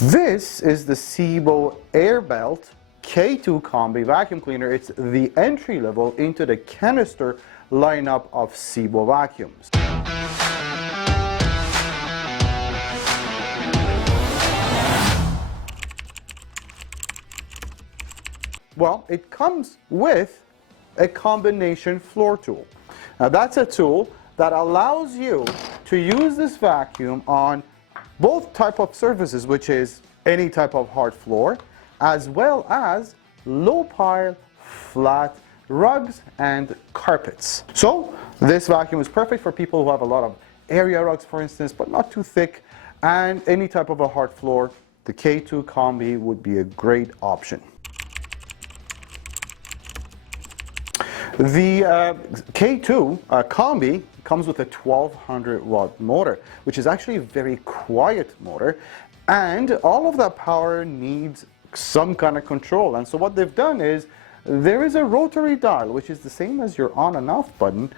This is the Sebo Airbelt K2 Kombi vacuum cleaner. It's the entry level into the canister lineup of Sebo vacuums. Well, it comes with a combination floor tool. Now that's a tool that allows you to use this vacuum on both type of surfaces, which is any type of hard floor, as well as low pile, flat rugs and carpets. So this vacuum is perfect for people who have a lot of area rugs, for instance, but not too thick, and any type of a hard floor. The K2 Kombi would be a great option. The K2 Kombi comes with a 1200 watt motor, which is actually a very quiet motor, and all of that power needs some kind of control. And so what they've done is there is a rotary dial, which is the same as your on and off button,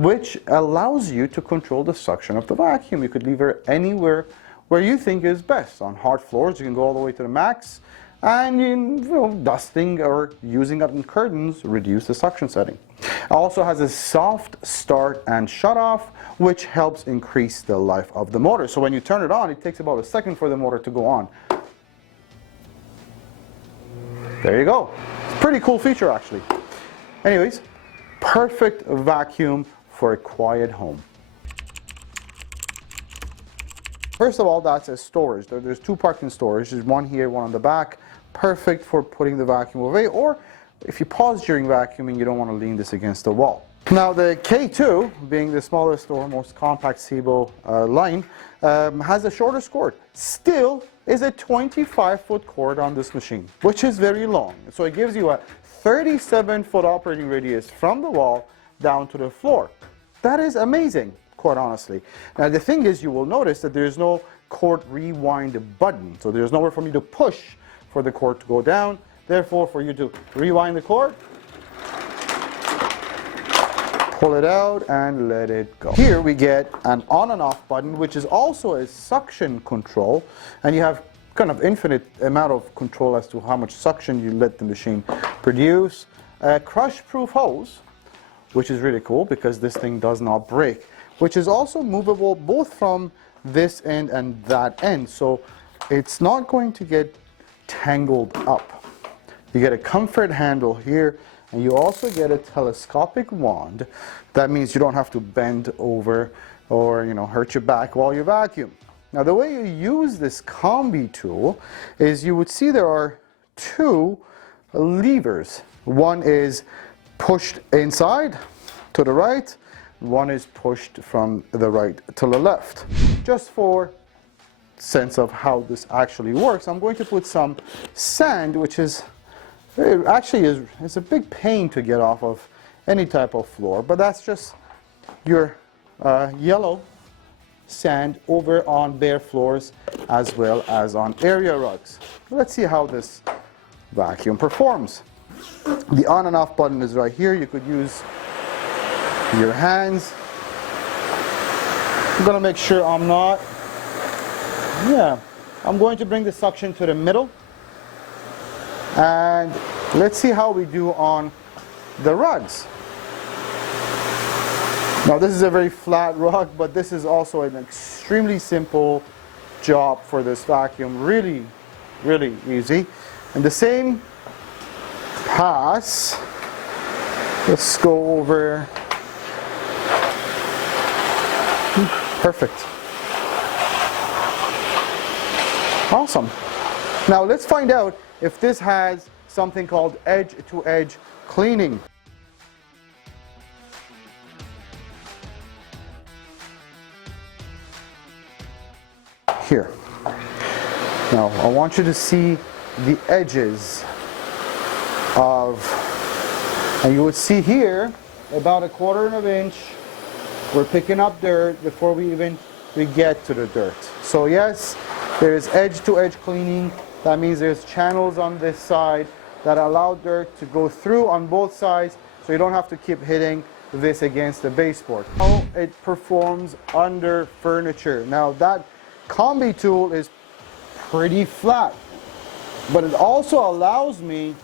which allows you to control the suction of the vacuum. You could leave it anywhere where you think is best. On hard floors, you can go all the way to the max. And dusting or using it in curtains, reduce the suction setting. It also has a soft start and shut off, which helps increase the life of the motor. So when you turn it on, it takes about a second for the motor to go on. There you go. It's a pretty cool feature, actually. Anyways, perfect vacuum for a quiet home. First of all, that's a storage. There's two parts in storage. There's one here, one on the back. Perfect for putting the vacuum away, or if you pause during vacuuming, you don't want to lean this against the wall. Now the K2, being the smallest or most compact Sebo line, has a shortest cord. Still is a 25-foot cord on this machine, which is very long. So it gives you a 37-foot operating radius from the wall down to the floor. That is amazing, quite honestly. Now the thing is, you will notice that there is no cord rewind button. So there's nowhere for me to push for the cord to go down. Therefore, for you to rewind the cord, pull it out and let it go. Here we get an on and off button, which is also a suction control, and you have kind of infinite amount of control as to how much suction you let the machine produce. A crush-proof hose, which is really cool because this thing does not break, which is also movable both from this end and that end, so it's not going to get tangled up. You get a comfort handle here, and you also get a telescopic wand. That means you don't have to bend over or hurt your back while you vacuum. Now the way you use this Kombi tool is you would see there are two levers. One is pushed inside to the right, one is pushed from the right to the left. Just for sense of how this actually works, I'm going to put some sand, which is actually is a big pain to get off of any type of floor, but that's just your yellow sand over on bare floors as well as on area rugs. Let's see how this vacuum performs. The on and off button is right here. You could use your hands. I'm going to make sure I'm not. I'm going to bring the suction to the middle, and let's see how we do on the rugs. Now this is a very flat rug, but this is also an extremely simple job for this vacuum. Really, really easy. And the same pass. Let's go over. Perfect. Awesome. Now let's find out if this has something called edge-to-edge cleaning. Here. Now I want you to see the edges of, and you would see here about 1/4 of an inch. We're picking up dirt before we get to the dirt. So yes, there is edge-to-edge cleaning. That means there's channels on this side that allow dirt to go through on both sides, so you don't have to keep hitting this against the baseboard. How it performs under furniture. Now that Kombi tool is pretty flat. But it also allows me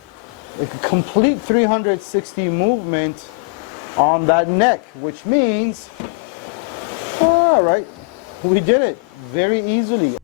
a complete 360 movement on that neck, which means, all right, we did it very easily.